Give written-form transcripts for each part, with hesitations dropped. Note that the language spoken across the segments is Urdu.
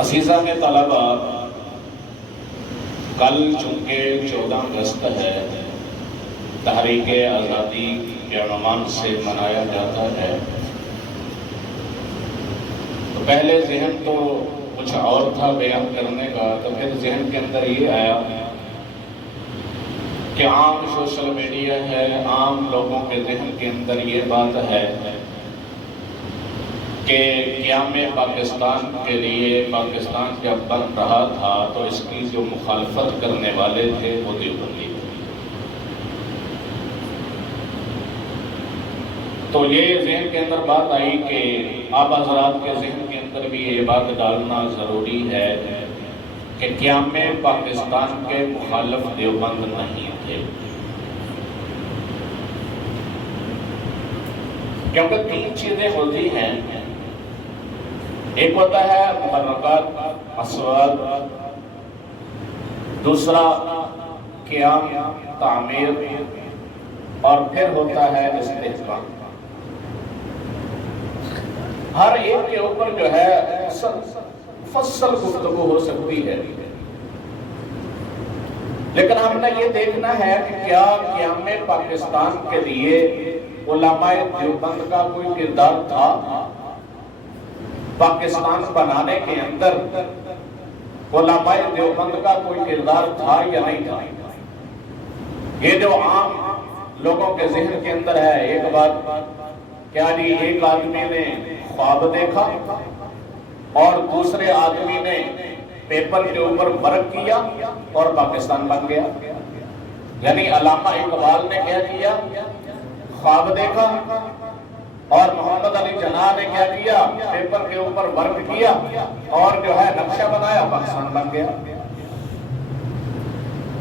عزیزہ میں طلبہ، کل چونکہ 14 اگست ہے، تحریک آزادی کے عنوان سے منایا جاتا ہے، تو پہلے ذہن تو کچھ اور تھا بیان کرنے کا، تو پھر ذہن کے اندر یہ آیا کہ عام سوشل میڈیا ہے، عام لوگوں کے ذہن کے اندر یہ بات ہے کہ قیام پاکستان کے لیے پاکستان جب بن رہا تھا تو اس کی جو مخالفت کرنے والے تھے وہ دیوبندی تھے۔ تو یہ ذہن کے اندر بات آئی کہ آپ حضرات کے ذہن کے اندر بھی یہ بات ڈالنا ضروری ہے کہ قیام پاکستان کے مخالف دیوبند نہیں تھے، کیونکہ 3 چیزیں ہوتی ہیں۔ ایک ہوتا ہے مبرکات اسواد، دوسرا قیام تعمیر، اور پھر ہوتا ہے استحکام۔ ہر ایک کے اوپر جو ہے مفصل گفتگو ہو سکتی ہے، لیکن ہم نے یہ دیکھنا ہے کہ کیا قیام پاکستان کے لیے علماء دیوبند کا کوئی کردار تھا؟ پاکستان بنانے کے اندر علماء دیوبند کا کوئی کردار تھا یا نہیں تھا؟ یہ جو عام لوگوں کے ذہن کے اندر ہے ایک بات، کیا جی ایک آدمی نے خواب دیکھا اور دوسرے آدمی نے پیپر کے اوپر ورک کیا اور پاکستان بن گیا؟ یعنی علامہ اقبال نے کیا کیا؟ خواب دیکھا، اور محمد علی جناح نے کیا کیا؟ پیپر کے اوپر ورک کیا اور جو ہے نقشہ بنایا، پاکستان بن گیا۔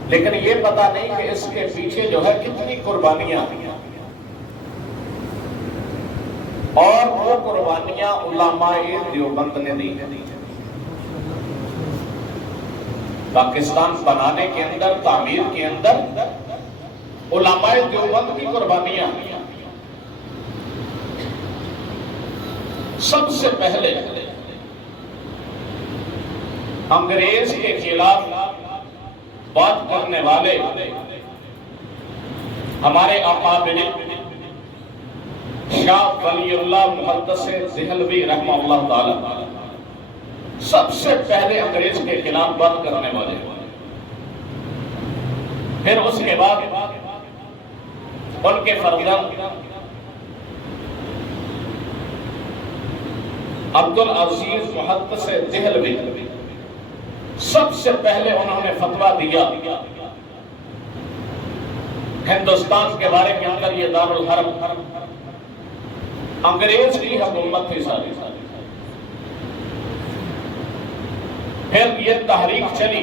لیکن یہ پتہ نہیں کہ اس کے پیچھے جو ہے کتنی قربانیاں، اور وہ قربانیاں علماء دیوبند نے دی۔ پاکستان بنانے کے اندر، تعمیر کے اندر علماء دیوبند کی قربانیاں۔ سب سے پہلے انگریز کے خلاف بات کرنے والے ہمارے اکابر شاہ ولی اللہ محدث دہلوی رحمہ اللہ تعالی سب سے پہلے انگریز کے خلاف بات کرنے والے، پھر اس کے بعد ان کے فرزند عبدالعزیز محدث دہلوی، سب سے پہلے انہوں نے فتویٰ دیا ہندوستان کے بارے کے اندر یہ دارالحرب انگریز کی حکومت تھی ساری۔ پھر یہ تحریک چلی،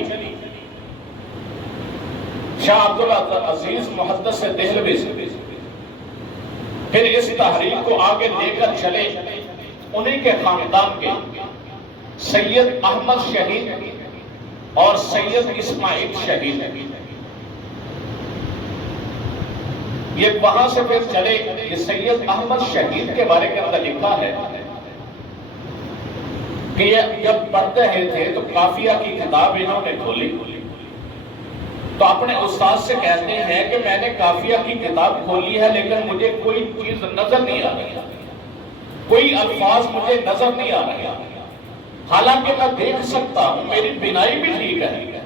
شاہ عبدالعزیز محدث دہلوی سے، پھر اس تحریک کو آگے لے کر چلے انہی کے خاندان کے سید احمد شہید اور سید اسماعیل شہید، یہ وہاں سے پھر چلے۔ یہ سید احمد شہید کے بارے کے اندر لکھا ہے کہ یہ جب پڑھتے رہے تھے تو قافیہ کی کتاب انہوں نے کھولی، تو اپنے استاد سے کہتے ہیں کہ میں نے قافیہ کی کتاب کھولی ہے لیکن مجھے کوئی چیز نظر نہیں آ رہی، کوئی الفاظ مجھے نظر نہیں آ رہے، حالانکہ میں دیکھ سکتا ہوں، میری بینائی بھی ٹھیک ہے،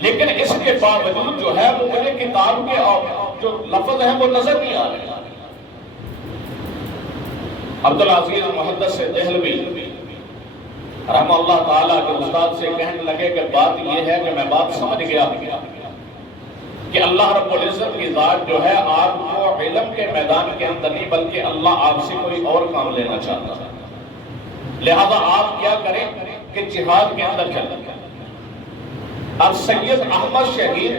لیکن اس کے باوجود جو ہے وہ مجھے کتاب کے جو لفظ ہیں وہ نظر نہیں آ رہے۔ عبدالعزیز محدث دہلوی رحمہ اللہ تعالیٰ کے استاد سے کہنے لگے کہ بات یہ ہے کہ میں بات سمجھ گیا کہ اللہ رب العزت کی ذات جو ہے آپ کو علم کے میدان کے اندر نہیں بلکہ اللہ آپ سے کوئی اور کام لینا چاہتا ہے، لہذا آپ کیا کریں کہ جہاد کے اندر چلیں۔ اب سید احمد شہید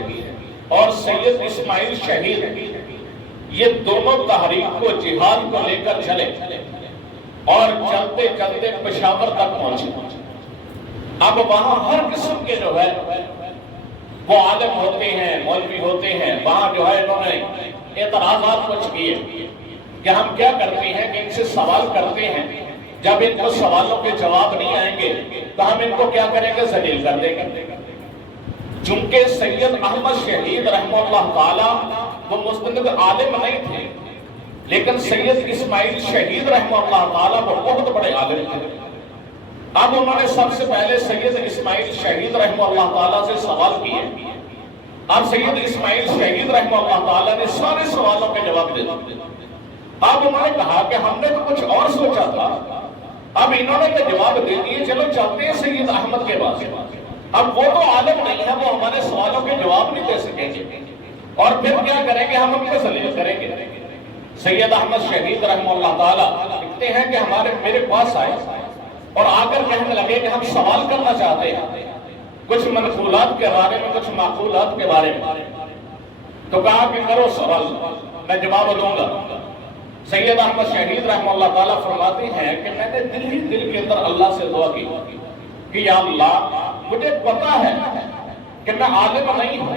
اور سید اسماعیل شہید یہ دونوں تحریک کو، جہاد کو لے کر چلے اور چلتے چلتے پشاور تک پہنچے۔ اب وہاں ہر قسم کے جو ہے وہ عالم ہوتے ہیں، مولوی ہوتے ہیں، وہاں جو ہے انہوں نے اعتراضات کچھ کیے کہ ہم کیا کرتے ہیں کہ ان سے سوال کرتے ہیں جب ان کو سوالوں کے جواب نہیں آئیں گے تو ہم ان کو کیا کریں گے؟ ذلیل کر دیں گے۔ چونکہ سید احمد شہید رحمہ اللہ تعالی وہ مستند عالم نہیں تھے، لیکن سید اسماعیل شہید رحمہ اللہ تعالی وہ بہت بڑے عالم تھے۔ اب انہوں نے سب سے پہلے سید اسماعیل شہید رحمہ اللہ تعالی سے سوال کیے۔ اب سید اسماعیل شہید رحمہ اللہ تعالی نے سارے سوالوں کے جواب دے دیے۔ اب انہوں نے کہا کہ ہم نے تو کچھ اور سوچا تھا، اب انہوں نے تو جواب دے دیے، چلو چلتے ہیں سید احمد کے پاس۔ اب وہ تو عالم نہیں ہے، وہ ہمارے سوالوں کے جواب نہیں دے سکیں گے، اور پھر کیا کریں گے؟ ہم ان کو ذلیل کریں گے۔ سید احمد شہید رحمہ اللہ تعالیٰ لکھتے ہیں کہ میرے پاس آئے اور آ کر کہنے لگے کہ ہم سوال کرنا چاہتے ہیں کچھ منقولات کے بارے میں، کچھ معقولات کے بارے میں۔ تو کہا کہ کرو سوال، میں جواب دوں گا۔ سید احمد شہید رحمہ اللہ تعالیٰ فرماتے ہیں کہ میں نے دل کے اندر اللہ سے دعا کی کہ یا اللہ، مجھے پتا ہے کہ میں عالم نہیں ہوں،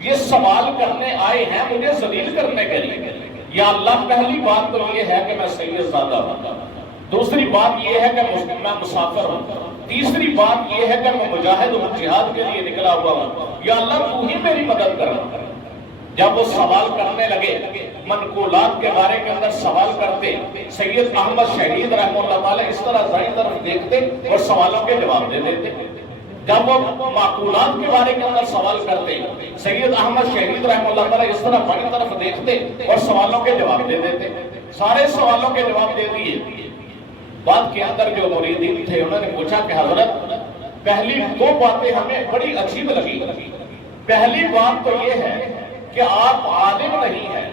یہ سوال کرنے آئے ہیں مجھے ذلیل کرنے کے لیے۔ یا اللہ، پہلی بات تو یہ ہے کہ میں سید زادہ ہوں، دوسری بات یہ ہے کہ میں مسافر ہوں، تیسری بات یہ ہے کہ میں مجاہد ہوں، جہاد کے لیے نکلا ہوا ہوں۔ یا اللہ، تو ہی میری مدد کرنا۔ جب وہ سوال کرنے لگے، منقولات کے بارے کے اندر سوال کرتے، سید احمد شہید رحمہ اللہ تعالیٰ اس طرح دائیں طرف دیکھتے اور سوالوں کے جواب دے دیتے۔ جب وہ معقولات کے بارے کے اندر سوال کرتے، سید احمد شہید رحمہ اللہ تعالیٰ اس طرح بائیں طرف دیکھتے اور سوالوں کے جواب دے دیتے۔ سارے سوالوں کے جواب دے دیے۔ بعد کے اندر جو مریدین تھے انہوں نے پوچھا کہ حضرت، پہلی دو باتیں ہمیں بڑی عجیب لگی۔ پہلی بات تو یہ ہے کہ آپ عالم نہیں ہیں،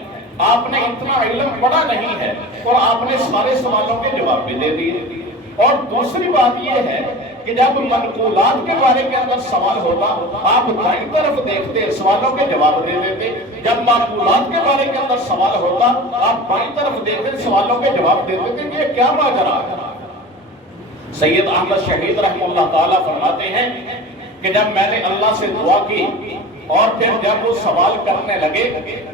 آپ نے اتنا علم پڑھا نہیں ہے، اور آپ نے سارے سوالوں کے جواب بھی دے دیے۔ اور دوسری بات یہ ہے کہ جب منقولات کے بارے کے اندر سوال ہوتا، آپ دائیں طرف دیکھتے، سوالوں کے جواب دے دیتے۔ جب معقولات کے بارے کے اندر سوال ہوتا، آپ بائیں طرف دیکھتے، سوالوں کے جواب دیتے تھے۔ یہ کیا ماجرا ہے؟ سید احمد شہید رحمہ اللہ تعالیٰ فرماتے ہیں کہ جب میں نے اللہ سے دعا کی اور پھر جب وہ سوال کرنے لگے،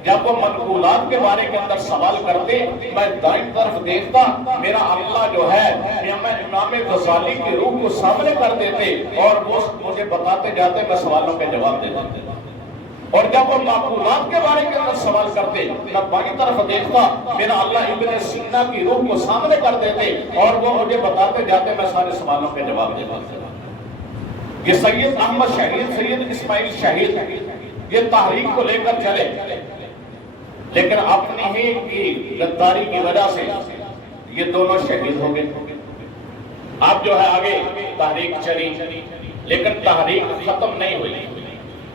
جب وہ منقولات کے بارے کے اندر سوال کرتے، میں دائیں طرف دیکھتا، میرا اللہ جو ہے امام غزالی کی روح کو سامنے کر دیتے اور وہ مجھے بتاتے جاتے، میں سوالوں کے جواب دے دیتے۔ اور جب وہ معقولات کے بارے کے اندر سوال کرتے، میں بائیں طرف دیکھتا، میرا اللہ ابن سینا کی روح کو سامنے کر دیتے اور وہ مجھے بتاتے جاتے، میں سارے سوالوں کے جواب دے دیتے۔ یہ سید احمد شہید، سید اسماعیل شہید یہ تحریک کو لے کر چلے، لیکن اپنی ہی غداری کی وجہ سے یہ دونوں شہید ہو گئے۔ اب جو ہے آگے تحریک چلی، لیکن تحریک ختم نہیں ہوئی۔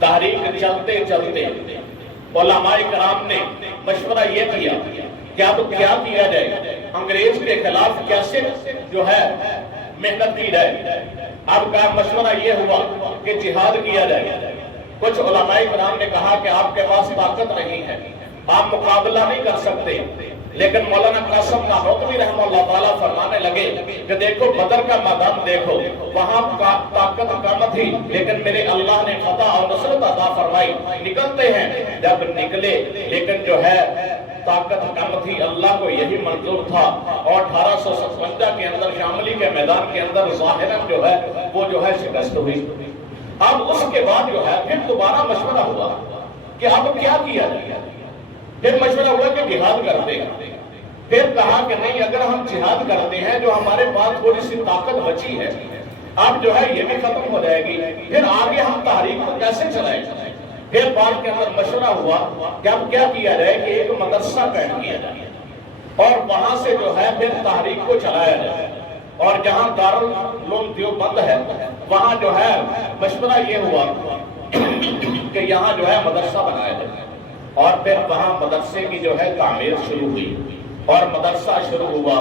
تحریک چلتے چلتے علماء کرام نے مشورہ یہ کیا کہ اب کیا کیا جائے، انگریز کے خلاف کیسے جو ہے محنت کی جائے۔ اب کا مشورہ یہ ہوا کہ جہاد کیا جائے۔ کچھ علماء کرام نے کہا کہ آپ کے پاس طاقت نہیں ہے، آپ مقابلہ نہیں کر سکتے، لیکن مولانا قاسم نانوتوی رحمہ اللہ تعالیٰ فرمانے لگے کہ دیکھو بدر کا میدان دیکھو، وہاں طاقت کم تھی لیکن میرے اللہ نے فتح اور نصرت عطا فرمائی۔ نکلتے ہیں، جب نکلے لیکن جو ہے طاقت کم تھی، اللہ کو یہی منظور تھا، اور 1857 کے اندر شاملی کے میدان کے اندر ظاہراً جو ہے وہ جو ہے شکست ہوئی۔ اب اس کے بعد جو ہے پھر دوبارہ مشورہ ہوا کہ اب کیا کیا جائے۔ پھر مشورہ ہوا کہ جہاد کرتے ہیں۔ پھر کہا کہ نہیں، اگر ہم جہاد کرتے ہیں جو ہمارے پاس تھوڑی سی طاقت بچی ہے، اب جو ہے یہ بھی ختم ہو جائے گی، پھر آگے ہم تحریک کو کیسے چلائیں۔ پھر بعد کے اندر مشورہ ہوا کہ اب کیا کیا جائے کہ ایک مدرسہ قائم کیا جائے اور وہاں سے جو ہے پھر تحریک کو چلایا جائے، اور جہاں دارالعلوم دیوبند ہے وہاں جو ہے مشورہ یہ ہوا کہ یہاں جو ہے مدرسہ بنایا جائے، اور پھر وہاں مدرسے کی جو ہے تعمیر شروع ہوئی اور مدرسہ شروع ہوا،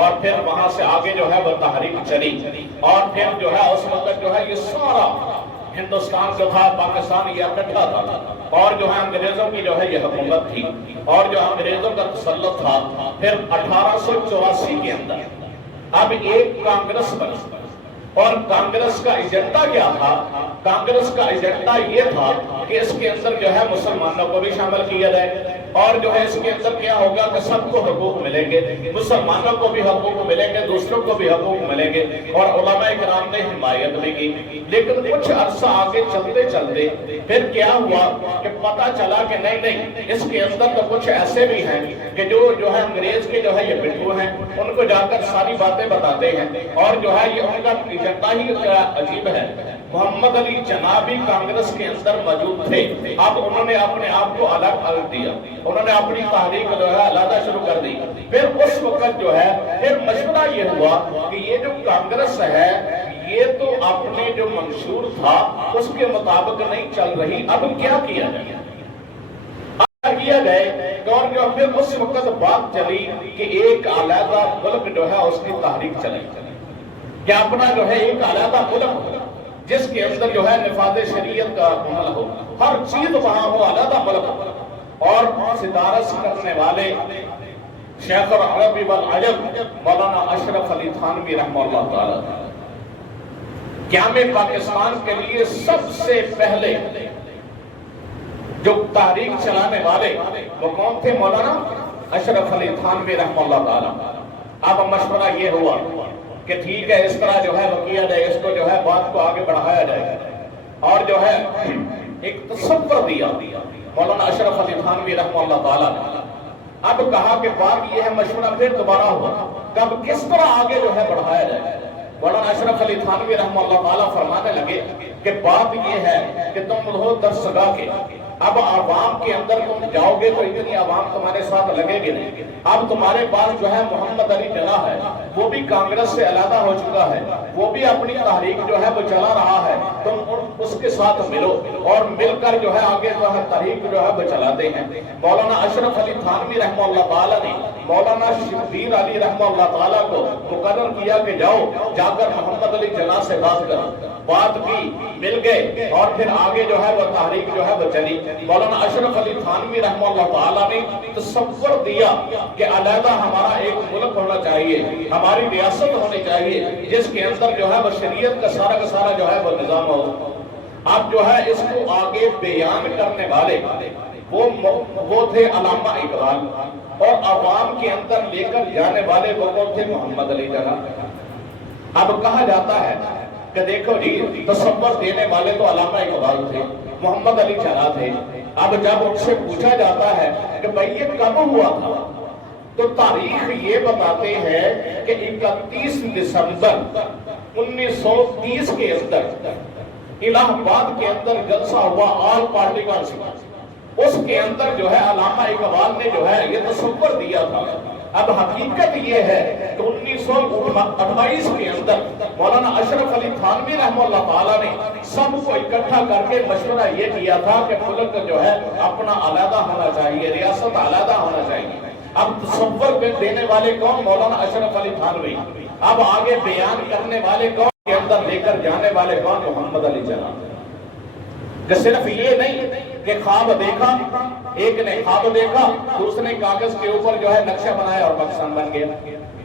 اور پھر وہاں سے آگے جو ہے وہ تحریک چلی، اور پھر جو ہے اس وقت جو ہے یہ سارا ہندوستان جو تھا، پاکستان یہ اکٹھا تھا، اور جو ہے انگریزوں کی جو ہے یہ حکومت تھی، اور جو انگریزوں کا تسلط تھا۔ پھر 1884 کے اندر اب ایک کانگریس بنی، اور کانگریس کا ایجنڈا کیا تھا؟ کانگریس کا ایجنڈا یہ تھا کہ اس کے اندر جو ہے مسلمانوں کو بھی شامل کیا جائے، اور جو ہے اس کے اندر کیا ہوگا کہ سب کو حقوق ملیں گے، مسلمانوں کو بھی حقوق ملیں گے، دوسروں کو بھی حقوق ملیں گے، اور علماء کرام نے حمایت بھی کی۔ لیکن کچھ عرصہ آگے چلتے چلتے پھر کیا ہوا کہ پتہ چلا کہ نہیں، اس کے اندر تو کچھ ایسے بھی ہیں کہ جو ہے انگریز کے جو ہے یہ بٹو ہیں، ان کو جا کر ساری باتیں بتاتے ہیں، اور جو ہے یہ ان کا ایجنڈا ہی عجیب ہے۔ محمد علی جناح بھی کانگریس کے اندر موجود تھے، اب انہوں نے اپنے آپ کو الگ دیا، انہوں نے اپنی تحریک جو ہے علیحدہ شروع کر دی۔ پھر اس وقت جو ہے پھر مشورہ یہ ہوا کہ یہ جو کانگریس ہے یہ تو اپنے جو منشور تھا اس کے مطابق نہیں چل رہی، اب کیا کیا جائے؟ کیا جائے اور جو پھر اس وقت بات چلی کہ ایک علیحدہ ملک جو ہے اس کی تحریک چلی، کہ اپنا جو ہے ایک علیحدہ ملک جس کے اندر جو ہے نفاذ شریعت کا عمل ہو، ہر چیز وہاں ہو، علیحدہ ملک۔ اور صدارت کرنے والے شیخ العرب والعجم مولانا اشرف علی تھانوی رحمہ اللہ تعالی قیام پاکستان کے لیے سب سے پہلے جو تحریک چلانے والے وہ کون تھے؟ مولانا اشرف علی تھانوی رحمہ اللہ تعالی۔ اب مشورہ یہ ہوا کہ ٹھیک ہے اس طرح جو ہے وہ کیا جائے، اس کو جو ہے بات کو آگے بڑھایا جائے، اور جو ہے ایک تصور دیا مولانا اشرف علی تھانوی رحمہ اللہ تعالی۔ اب کہا کہ بات یہ ہے، مشورہ پھر دوبارہ ہوا کب کس طرح آگے جو ہے بڑھایا جائے۔ مولانا اشرف علی تھانوی رحمہ اللہ تعالی فرمانے لگے کہ بات یہ ہے کہ تم لوگ درسگاہ کے اب عوام کے اندر تم جاؤ گے تو اتنی عوام تمہارے ساتھ لگے گی نہیں، اب تمہارے پاس جو ہے محمد علی جناح ہے، وہ بھی کانگریس سے علیحدہ ہو چکا ہے، وہ بھی اپنی تحریک جو ہے وہ چلا رہا ہے، تم اس کے ساتھ ملو اور مل کر جو ہے آگے جو ہے تحریک جو ہے وہ چلاتے ہیں۔ مولانا اشرف علی تھانوی رحمہ اللہ تعالی نے مولانا شبیر علی رحمہ اللہ تعالی کو مقرر کیا کہ جاؤ جا کر محمد علی جناح سے بات کرو، بات کی، مل گئے، اور پھر آگے جو ہے وہ تحریک جو ہے وہ چلی۔ مولانا اشرف علی تھانوی رحمہ اللہ تعالی نے تصور دیا کہ علیحدہ ہمارا ایک ملک ہونا چاہیے، ہماری ریاست ہونی چاہیے جس کے اندر جو ہے وہ شریعت کا سارا جو ہے وہ نظام ہو۔ اب جو ہے اس کو آگے بیان کرنے والے وہ تھے علامہ اقبال، اور عوام کے اندر لے کر جانے والے وہ تھے محمد علی جناح۔ اب کہا جاتا ہے کہ دیکھو جی تصور دینے والے تو علامہ اقبال تھے، محمد علی جناح تھے۔ اب جب ان سے پوچھا جاتا ہے کہ بھئی یہ کب ہوا تھا، تو تاریخ یہ بتاتے ہیں کہ 31 دسمبر 1930 کے اندر الہ آباد کے اندر جلسہ ہوا، آل پارٹی کانفرنس، اس کے اندر جو ہے علامہ اقبال نے جو ہے یہ تصور دیا تھا۔ اب حقیقت یہ ہے کہ 1928 کے اندر مولانا اشرف علی تھانوی رحمہ اللہ تعالیٰ نے سب کو اکٹھا کر کے مشورہ یہ کیا تھا کہ ملک جو ہے اپنا علیحدہ ہونا چاہیے، ریاست علیحدہ ہونا چاہیے۔ اب تصور دینے والے کون؟ مولانا اشرف علی تھانوی۔ اب آگے بیان کرنے والے کون؟ کے اندر لے کر جانے والے کون؟ محمد علی جناح۔ کہ صرف یہ نہیں کہ خواب دیکھا، ایک نے خواب دیکھا، دوسرے کاغذ کے اوپر جو ہے نقشہ بنایا اور پاکستان بن گیا۔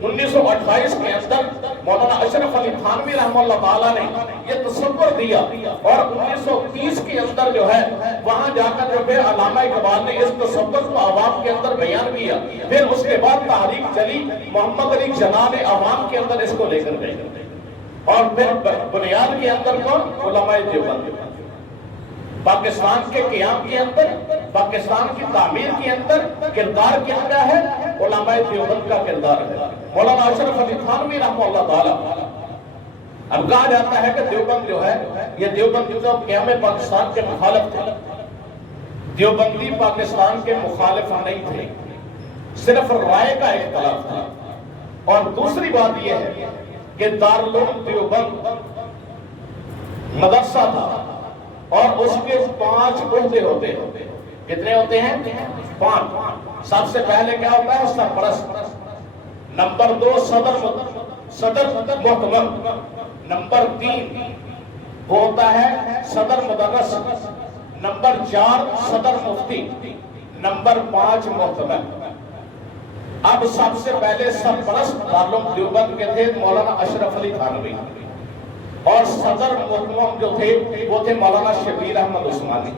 1928 کے اندر مولانا اشرف علی تھانوی رحمہ اللہ تعالیٰ نے یہ تصور دیا، اور 1930 کے اندر جو ہے وہاں جا کر جو پھر علامہ اقبال نے اس تصور کو عوام کے اندر بیان کیا۔ پھر اس کے بعد تحریک چلی، محمد علی جناح نے عوام کے اندر اس کو لے کر گئے، اور پھر بنیاد کے اندر کون؟ علماء دیوبند۔ پاکستان کے قیام کے اندر، پاکستان کی تعمیر کے اندر کردار کیا گیا ہے؟ علماء دیوبند کا کردار ہے، مولانا اشرف علی تھانوی رحمہ اللہ تعالیٰ۔ اب کہا جاتا ہے کہ دیوبند جو ہے یہ دیوبند جو قیام پاکستان کے مخالف تھے، دیوبندی پاکستان کے مخالف نہیں تھے، صرف رائے کا اختلاف تھا۔ اور دوسری بات یہ ہے کہ دارالعلوم دیوبند مدرسہ تھا، اور اس کے 5 عہدے ہوتے ہیں۔ کتنے ہوتے ہیں؟ 5۔ سب سے پہلے کیا ہوتا ہے؟ سرپرست۔ نمبر 2 صدر محتمم۔ نمبر 3 وہ ہوتا ہے صدر مدرس۔ نمبر 4 صدر مفتی۔ نمبر 5 محتمم۔ اب سب سے پہلے سرپرست دارالعلوم دیوبند کے تھے مولانا اشرف علی تھانوی۔ اور صدر محترم جو تھے وہ تھے مولانا شبیر احمد عثمانی،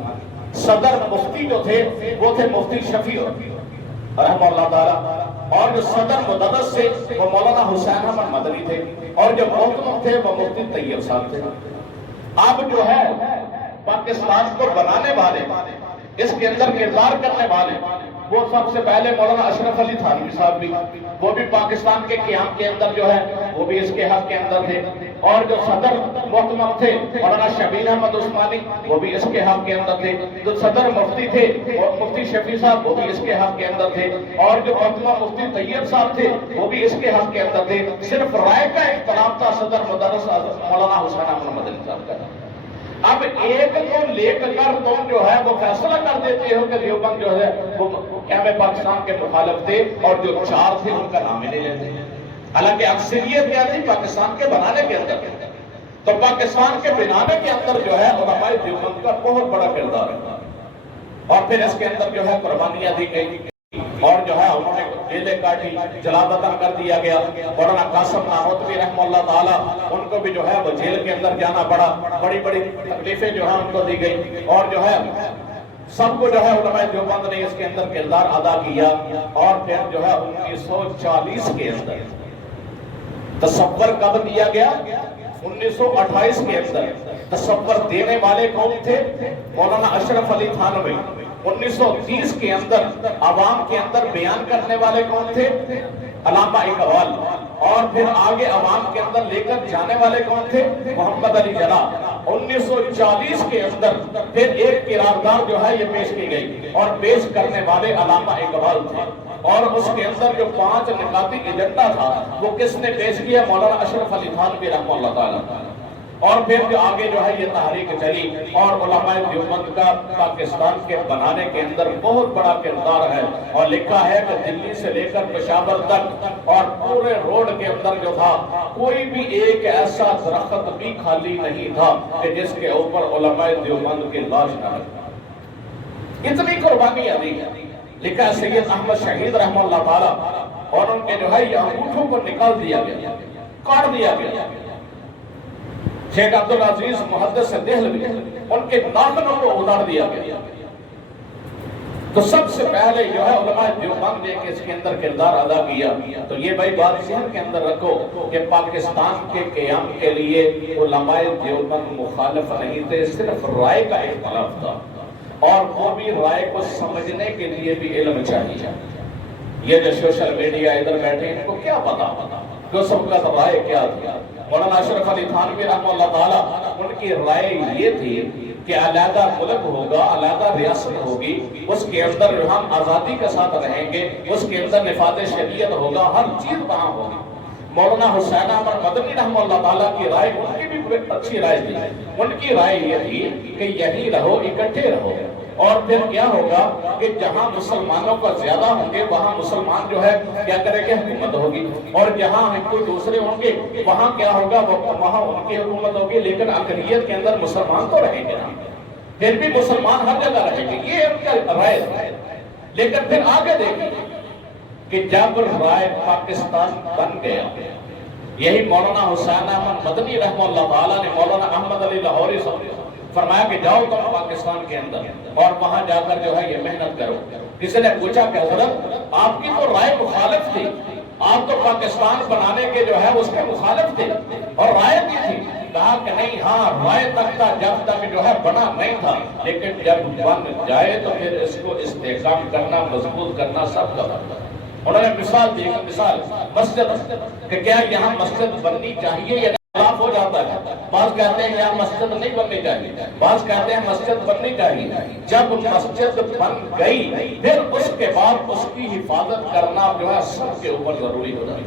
صدر مفتی جو تھے وہ تھے مفتی شفیع رحمہ اللہ تعالیٰ، اور جو صدر مدرس تھے وہ مولانا حسین احمد مدنی تھے، اور جو محترم تھے وہ مفتی طیب صاحب تھے۔ اب جو ہے پاکستان کو بنانے والے، اس کے اندر کردار کرنے والے، وہ سب سے پہلے مولانا اشرف علی تھانوی صاحب بھی، وہ بھی پاکستان کے قیام کے اندر جو ہے وہ بھی اس کے حق کے اندر تھے، اور جو صدر محترم تھے مولانا شبیر احمد عثمانی وہ بھی اس کے حق کے اندر تھے، جو صدر مفتی تھے اور مفتی شفیع صاحب وہ بھی اس کے حق کے اندر تھے، اور جو محترم مفتی طیب صاحب تھے وہ بھی اس کے حق کے اندر تھے۔ صرف رائے کا اختلاف تھا صدر مدرس مولانا حسین احمد مدنی صاحب کا۔ اب ایک کو لے کر تم جو ہے وہ فیصلہ کر دیتے ہو کہ دیوبند جو ہے وہ قیام پاکستان کے مخالف تھے، اور جو چار تھے ان کا نام ہی نہیں لیتے، حالانکہ اکثریت کیا تھی پاکستان کے بنانے کے اندر۔ تو پاکستان کے بنانے کے اندر جو ہے علماء دیوبند کا بہت بڑا کردار ہے، اور پھر اس کے اندر جو ہے قربانیاں دی گئی، اور جو ہے انہوں نے جیلیں کاٹی، جلا وطن کر دیا گیا۔ مولانا قاسم نانوتوی رحمہ اللہ تعالیٰ ان کو بھی جو ہے وہ جیل کے اندر جانا پڑا، بڑی بڑی تکلیفیں جو ہیں ان کو دی گئی، اور جو ہے سب کو جو ہے علماء دیوبند نے اس کے اندر کردار ادا کیا۔ اور پھر جو ہے 1940 کے اندر تصور کب دیا گیا؟ 1928 کے اندر تصور دینے والے کون تھے؟ مولانا اشرف علی تھانوی۔ 1930 کے اندر عوام کے اندر بیان کرنے والے کون تھے؟ علامہ اقبال۔ اور پھر آگے عوام کے اندر لے کر جانے والے کون تھے؟ محمد علی جناح۔ 1940 کے اندر پھر ایک قرارداد جو ہے یہ پیش کی گئی، اور پیش کرنے والے علامہ اقبال تھے، اور اس کے اندر جو 5 نکاتی ایجنڈا تھا وہ کس نے پیش کیا؟ مولانا اشرف علی تھانوی رحمہ اللہ تعالیٰ۔ اور پھر جو آگے جو ہے یہ تحریک چلی، اور علماء دیوبند کا پاکستان کے بنانے کے اندر بہت بڑا کردار ہے، اور لکھا ہے کہ دلی سے لے کر پشاور تک اور پورے روڈ کے اندر جو تھا کوئی بھی ایک ایسا درخت بھی خالی نہیں تھا کہ جس کے اوپر علماء دیوبند کی لاش نہ رکھی۔ اتنی قربانیاں دی ہیں۔ لکھا ہے سید احمد شہید رحمہ اللہ تعالیٰ، اور ان کے جو ہے یہ انگوٹھوں کو نکال دیا گیا، کاٹ دیا گیا۔ شیخ عبدالعزیز محدث دہلوی، ان کے ناخنوں کو اتار دیا گیا۔ تو سب سے پہلے جو ہے علماء دیوبند نے اس کے اندر کردار ادا کیا۔ تو یہ بھائی بات ذہن کے اندر رکھو کہ پاکستان کے قیام کے لیے علماء دیوبند مخالف نہیں تھے، صرف رائے کا اختلاف تھا، اور وہ بھی رائے کو سمجھنے کے لیے بھی علم چاہیے۔ یہ جو سوشل میڈیا ادھر بیٹھے ان کو کیا پتا جو سب کا رائے کیا تھی؟ مولانا اشرف علی تھانوی رحمہ اللہ تعالیٰ ان کی رائے یہ تھی کہ علیحدہ ملک ہوگا، علیحدہ ریاست ہوگی، اس کے اندر ہم آزادی کے ساتھ رہیں گے، اس کے اندر نفاذ شریعت ہوگا، ہر چیز وہاں ہوگی۔ مولانا حسین احمد مدنی رحمہ اللہ تعالیٰ کی رائے ان کی بھی اچھی رائے تھی۔ ان کی رائے یہ تھی کہ یہی رہو، اکٹھے رہو، اور پھر کیا ہوگا کہ جہاں مسلمانوں کا زیادہ ہوں گے وہاں مسلمان جو ہے کیا کرے گے؟ حکومت ہوگی، اور جہاں کوئی دوسرے ہوں گے وہاں کیا ہوگا؟ وہاں ان کی حکومت ہوگی، لیکن اقلیت کے اندر مسلمان تو رہیں گے، پھر بھی مسلمان ہر جگہ رہیں گے، یہ ان کا رائے ہے۔ لیکن پھر آگے دیکھیں کہ جب رائے پاکستان بن گیا، یہی مولانا حسین احمد مدنی رحمہ اللہ تعالیٰ نے مولانا احمد علی لاہوری صاحب فرمایا کہ جاؤ تم پاکستان کے اندر اور وہاں جا کر جو ہے یہ محنت کرو۔ کسی نے پوچھا کہ حضرت آپ کی تو رائے مخالف تھی، آپ تو پاکستان بنانے کے جو ہے اس کے مخالف تھے اور رائے بھی تھی۔ کہا کہ نہیں، ہاں رائے تک تھا جب تک جو ہے بنا نہیں تھا، لیکن جب بن جائے تو پھر اس کو استحکام کرنا، مضبوط کرنا سب کا بنتا ہے۔ انہوں نے مثال دی، مثال مسجد کہ کیا یہاں مسجد بننی چاہیے یا خلاف ہو جاتا ہے؟ بعض کہتے ہیں یہاں مسجد نہیں بننی چاہیے، بعض کہتے ہیں مسجد بننی چاہیے۔ جب مسجد بن گئی پھر اس کے بعد اس کی حفاظت کرنا جو ہے سب کے اوپر ضروری ہو جائے۔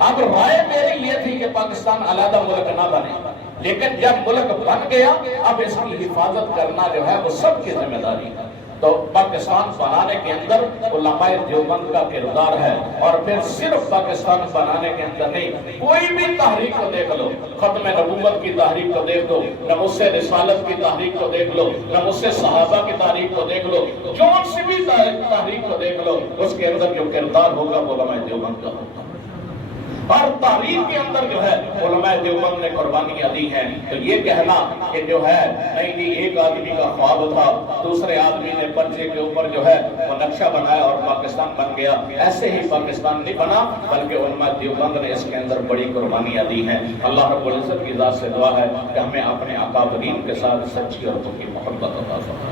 اب رائے میری یہ تھی کہ پاکستان علیحدہ ملک نہ بنے، لیکن جب ملک بن گیا اب اس کی حفاظت کرنا جو ہے وہ سب کی ذمہ داری ہے۔ تو پاکستان بنانے کے اندر علماء دیوبند کا کردار ہے، اور پھر صرف پاکستان بنانے کے اندر نہیں، کوئی بھی تحریک کو دیکھ لو، ختم نبوت کی تحریک کو دیکھ لو، ناموس رسالت کی تحریک کو دیکھ لو، ناموس صحابہ کی تحریک کو دیکھ لو، جون سی بھی تحریک کو دیکھ لو، اس کے اندر جو کردار ہوگا وہ علماء دیوبند کا ہوگا۔ ہر تحریک کے اندر جو ہے علماء دیوبند نے قربانیاں دی ہیں. تو یہ کہنا کہ جو ہے نہیں جی ایک آدمی کا خواب تھا، دوسرے آدمی نے پرچے کے اوپر جو ہے وہ نقشہ بنایا اور پاکستان بن گیا، ایسے ہی پاکستان نہیں بنا، بلکہ علماء دیوبند نے اس کے اندر بڑی قربانیاں دی ہیں. اللہ رب العزت کی ذات سے دعا ہے کہ ہمیں اپنے اکابرین کے ساتھ سچی اور پکی محبت عطا فرمائے.